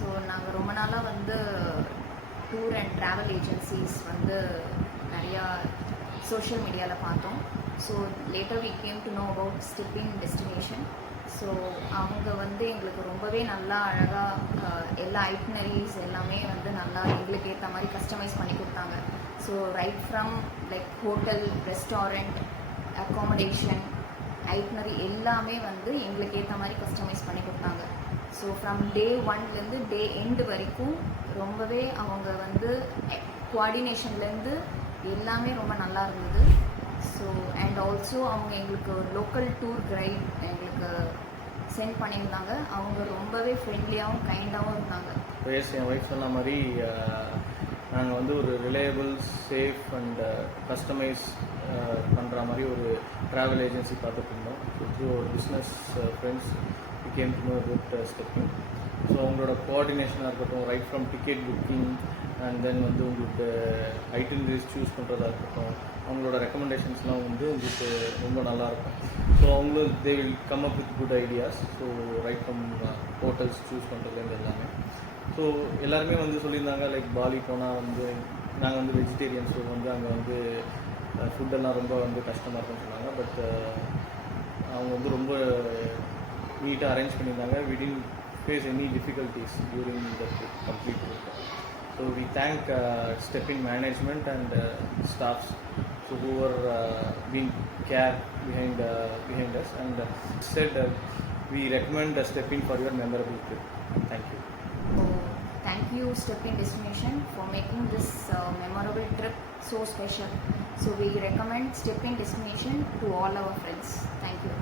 So நாங்கள் ரொம்ப நாளாக வந்து டூர் அண்ட் ட்ராவல் ஏஜென்சிஸ் வந்து நிறையா சோஷியல் மீடியாவில் பார்த்தோம். So later we came to know about stepping destination. So அவங்க வந்து எங்களுக்கு ரொம்பவே நல்லா அழகாக எல்லா ஐட்னரிஸ் எல்லாமே வந்து நல்லா எங்களுக்கு ஏற்ற மாதிரி கஸ்டமைஸ் பண்ணி கொடுத்தாங்க. So right from like hotel, restaurant, accommodation, itinerary எல்லாமே வந்து எங்களுக்கு ஏற்ற மாதிரி கஸ்டமைஸ் பண்ணி கொடுத்தாங்க. ஸோ ஃப்ரம் டே 1லேருந்து டே எண்டு வரைக்கும் ரொம்பவே அவங்க வந்து கோஆர்டினேஷன்லேருந்து எல்லாமே ரொம்ப நல்லா இருந்தது. ஸோ அண்ட் ஆல்சோ அவங்க எங்களுக்கு ஒரு லோக்கல் டூர் கைட் எங்களுக்கு சென்ட் பண்ணியிருந்தாங்க. அவங்க ரொம்பவே ஃப்ரெண்ட்லியாகவும் கைண்டாகவும் இருந்தாங்க. என் ஒய்ஃப் சொன்ன மாதிரி நாங்கள் வந்து ஒரு ரிலையபிள், சேஃப் அண்ட் கஸ்டமைஸ் பண்ணுற மாதிரி ஒரு ட்ராவல் ஏஜென்சி பார்த்துட்டு இருந்தோம். ஸோ த்ரூ ஒரு business friends we came to know about stepping. So அவங்களோட கோஆர்டினேஷனாக இருக்கட்டும், right from ticket booking and then வந்து உங்களுக்கு ஐட்டனரிஸ் சூஸ் பண்ணுறதா இருக்கட்டும், அவங்களோட ரெக்கமெண்டேஷன்ஸ்லாம் வந்து உங்களுக்கு ரொம்ப நல்லாயிருக்கும். ஸோ அவங்களும் they will come up with good ideas. So right from hotels choose பண்ணுறதுலேருந்து எல்லாமே. ஸோ எல்லாருமே வந்து சொல்லியிருந்தாங்க லைக் பாலி போனால் வந்து நாங்கள் வந்து வெஜிடேரியன், ஸோ வந்து அங்கே வந்து ஃபுட்டெல்லாம் ரொம்ப வந்து கஷ்டமாக இருக்குன்னு சொன்னாங்க. பட் அவங்க வந்து ரொம்ப நீட்டாக அரேஞ்ச் பண்ணியிருந்தாங்க. We didn't face any difficulties during the complete trip. So we thank Step-in management and staffs so who were being care behind us and said we recommend Step-in for your memorable trip. Thank you. Thank you Step-in Destination for making this memorable trip so special. So we recommend Step-in Destination to all our friends. Thank you.